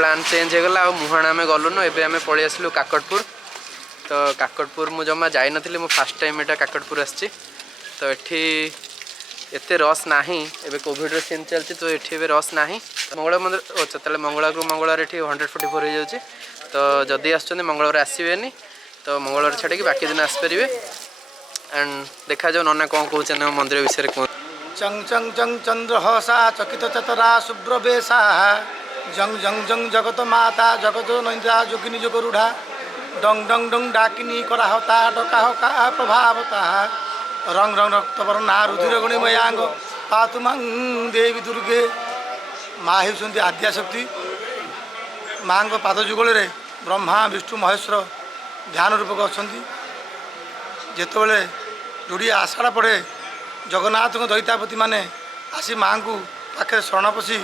Plan change हो गला मुहाण आम गलुन एबे आम पलि आसलु काकटपुर। तो काकटपुर मु जमा जाई नथिली मु फर्स्ट टाइम एटा काकटपुर आछि। तो एठी एते रस नाही एबे कोविड रे सीन चलछि तो एठी एबे रस नाही। मंगल मंदिर अच्छा तले मंगलवार को मंगलवार एठी 144 हो जाउछि। तो जदी आछछन मंगलवार आसीबेनी तो मंगलवार छाड़ी कि बाकी दिन आसी परिबे। एंड देखा जाओ नन्ना कोन कहउछन मंदिर विषय रे कोन। चंग चंग चंग चंद्रहसा चकित चतरा शुभ्रवेशा जंग जंग जंग जगत माता जगत नंदा जोगिनी जोगरुढ़ा डंग डंग डंग डाकिनी कराहता डका हका प्रभावता रंग रंग रक्त वर्णा रुधिर गणी मयांग पातुमं देवी दुर्गे माँ होती आद्याशक्ति। माँ पाद जुगल ब्रह्मा विष्णु महेश्वर ध्यान रूपक अच्छा जितेबले जोड़ी आषाढ़ पड़े जगन्नाथ दैतापति माने आसी माँ को पाखे शरण पशि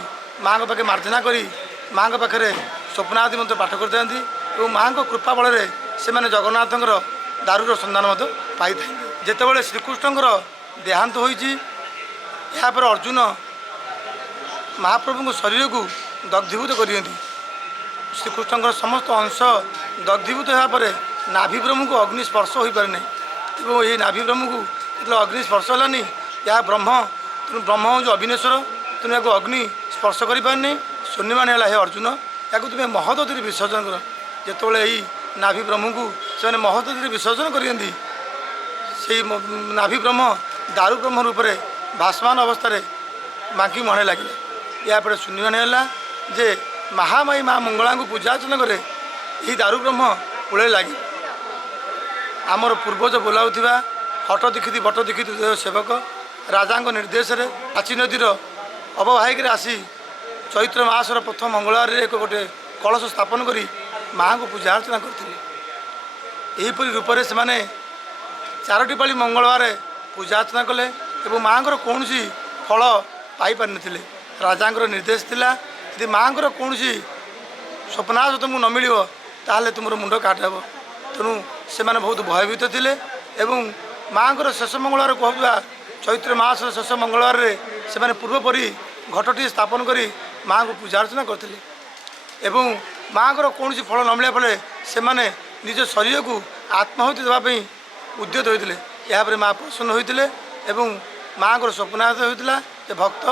माँ पाखे मार्जना करी माँ पाखे स्वप्नादि मंत्र पाठ करते और माँ को कृपा बल से मैंने जगन्नाथ दारूर सन्धान पाई था। जितेबले श्रीकृष्ण देहांत होपर अर्जुन महाप्रभु शरीर को दग्धीभूत कर श्रीकृष्ण समस्त अंश दग्धीभूत होगापर नाभि ब्रह्म को अग्नि स्पर्श हो पारे ना ये नाभि ब्रह्म को जो अग्नि स्पर्श है या ब्रह्म तेणु ब्रह्म हूँ अभिनेश्वर तेणु या अग्नि स्पर्श करें शून्यमान है हे अर्जुन या तुम्हें महदधि विसर्जन कर जितेबाला यही नाभि ब्रह्म को से महदधि विसर्जन करें से नाभि ब्रह्म दारू ब्रह्म रूप से भाषमान अवस्था बांकी मणे लगे यापर शून्यमान है जे महामाई माँ मंगला को पूजा अर्चना करे यही दारू ब्रह्म कूल लगे आमर पूर्वज बोलाउथिबा हट दीक्षित बट दीक्षित सेवक राजा निर्देश रे आची नदीर अववाहिक आसी चैत्र मासर प्रथम मंगलवार एक गोटे कलश स्थापन करी माँ को पूजा अर्चना करते यहीपरि रूप से मैंने चारोटी पाली मंगलवार पूजा अर्चना कले और माँ को कौन फल पाई नी राजा निर्देश थिला यदि माँ को कौन स्वप्नाश तुमको न मिल ताल तुम मुंड काट हे तेणु से बहुत भयभीत थे और माँ को शेष मंगलवार कहवा चैत्र मास शेष मंगलवार से पूर्वपरी घटटी स्थापन करी माँ को पूजा अर्चना करते माँ को कौन फल न मिला फल से निज शरीर को आत्माहुति देवाई उद्यत होते यापर माँ प्रसन्न होते माँ को स्वप्नाश होता भक्त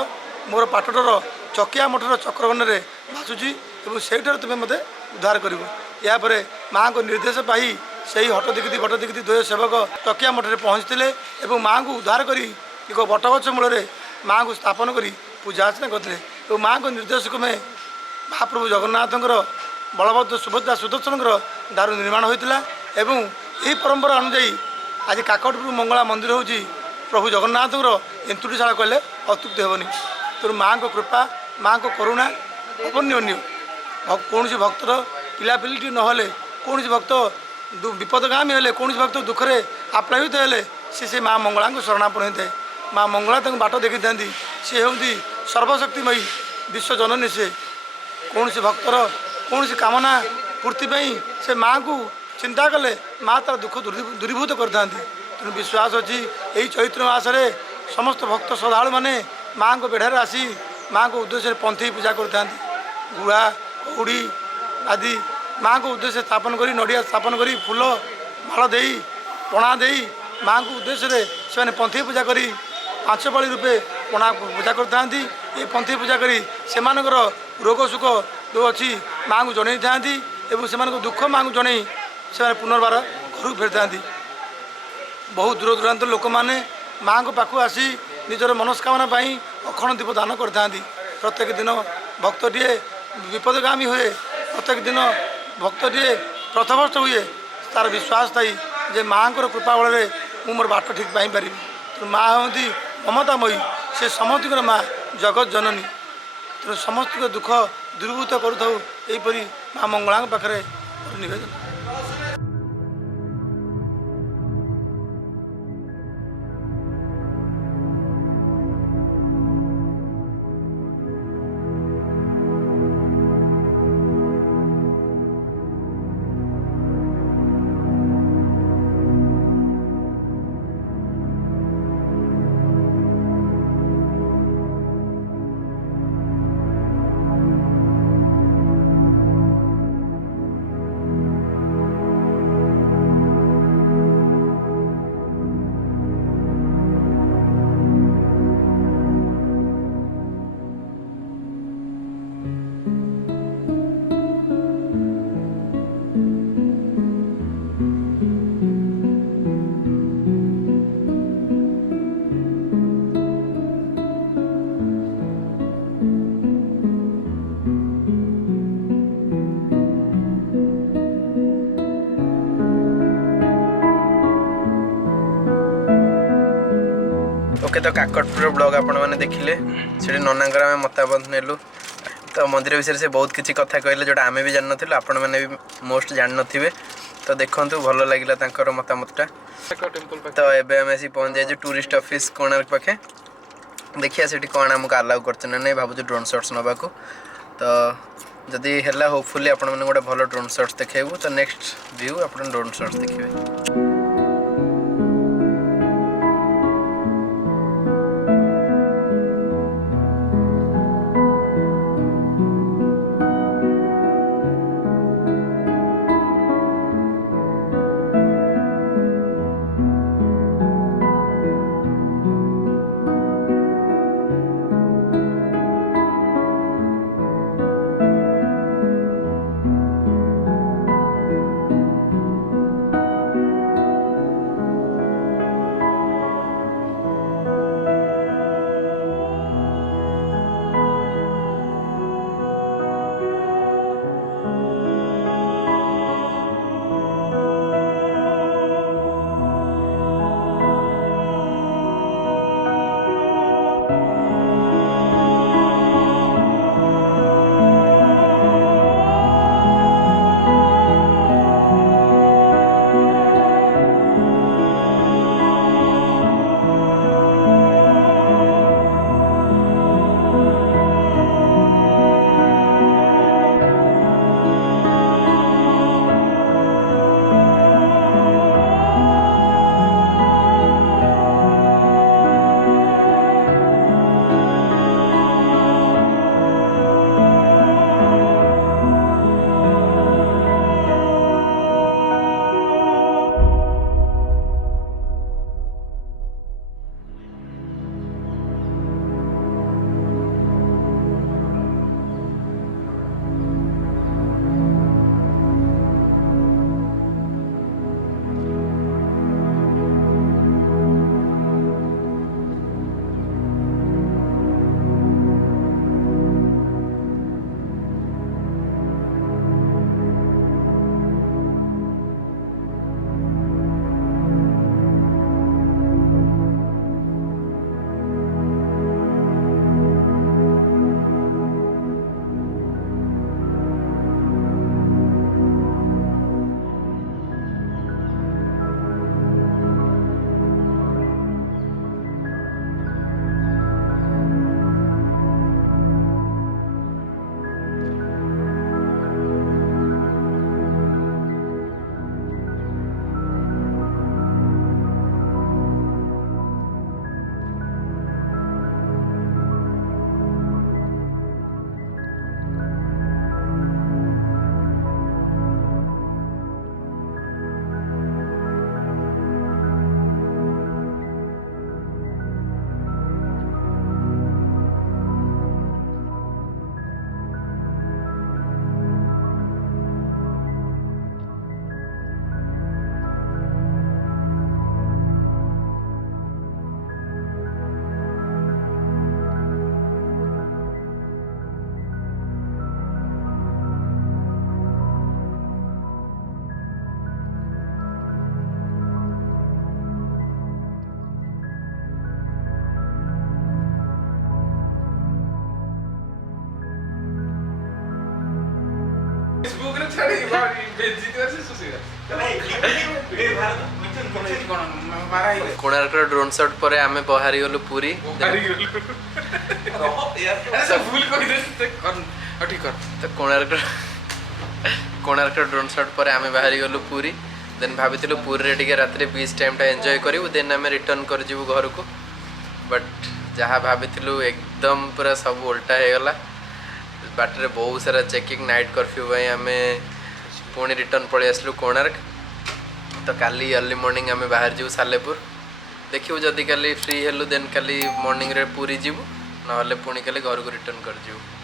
मोर पाटटर चकिया मठर चक्रगण में भाषुची और से तुम्हें मत उद्धार कर यापर माँ को निर्देश पाई से ही हट दीक्षित बट दीक्षित द्वय सेवक चकिया मठे पहुँचते और माँ को उद्धार कर एक बटगछ मूल माँ को स्थापन कर पूजा अर्चना करते और माँ को निर्देश में महाप्रभु जगन्नाथ बलभद्र सुभद्रा सुदर्शन दारू निर्माण होता यही परंपरा अनुजाई आज काकटपुर मंगला मंदिर हूँ प्रभु जगन्नाथ एंतुड़ीशाला कहले अत्युक्ति हेनी तेणु माँ को कृपा माँ को करुणा अपन्य कौन भक्तर पिलापिली नहले कौन भक्त विपदगामी हेले कौन भक्त दुखरे आप्लावित हेले से माँ मंगला को शरणापन होता है। माँ मंगला बाट देखी था सी हूँ सर्वशक्तिमयी विश्व जननी से कौन भक्तर कौन कामना पूर्ति से माँ को चिंता कले माँ तार दुख दूरीभूत करता तेणु विश्वास अच्छी यही चैत्र मासरे समस्त भक्त श्रद्धालु मैंने माँ को बेढ़ार आसी माँ को उद्देश्य पंथी पूजा करता गुड़ा कौड़ी आदि माँ को उद्देश्य स्थापन करी नड़िया स्थापन करी फूल माल दे पणा दे माँ को उद्देश्य से पंथी पूजा करी 5 पाली रूपे पणा पूजा करता ये पंथी पूजा करी से रोग सुख जो अच्छी माँ को जन था से दुख माँ को जन से पुनर्बार घर फेरी था। बहुत दूर दूरांत लोक मैंने माँ को पाखु आसी निजर मनस्कामना अखंड दीप दान करता प्रत्येक दिन भक्तटे विपदगामी हुए प्रत्येक दिन भक्तटे प्रथभ्रष्ट हुए तार विश्वास थी जे माँ को कृपा बल में मोर बाट ठीक पाइपर तेणु माँ हमें ममतामयी से समस्त माँ जगत जननी तेणु समस्त दुख दूरीभूत करूँ माँ मंगला पाखे निवेदन। ओके तो काकटपुर ब्लॉग आपण मैंने देखिले से ननांकर आम मतामत नेलु तो मंदिर विषय से बहुत किसी कथा कहले जोटा आम भी जान नु आपण मैंने भी मोस्ट जान थे तो देखु भल लगे मतामतटा तो एबे आम आसी पहुँच जाए टूरिस्ट ऑफिस कोणार्क पाखे देखिए से कौन आमको अलाउ कर नहीं भावुँ ड्रोन शॉट्स नवाक तो जदि है होपफुली आपण मैंने गोटे भल ड्रोन शॉट्स देखू तो नेक्स्ट व्यू आप ड्रोन शॉट्स देखिए। कोणार्क ड्रोन शॉट पर आम बाहरी गलु पूरी तो कोणार्क ड्रोन शॉट पर आम बाहरी गलु पूरी देन भाभी पूरी रे राति बीच टाइम टा एंजॉय करूँ देन आम रिटर्न कर जीवु घर को बट जहाँ भाभी एकदम पूरा सब उल्टा हो गला बाटर बहुत सारा चेकिंग नाइट कर्फ्यू आम पुणी रिटर्न पलि आसलु कोणार्क तो काली अर्ली मॉर्निंग आम बाहर जीवु सालेपुर देखियो जदि काली फ्री हेलु देन काली मॉर्निंग रे पूरी जीवु ना पुणी काली घर को रिटर्न कर जीवु।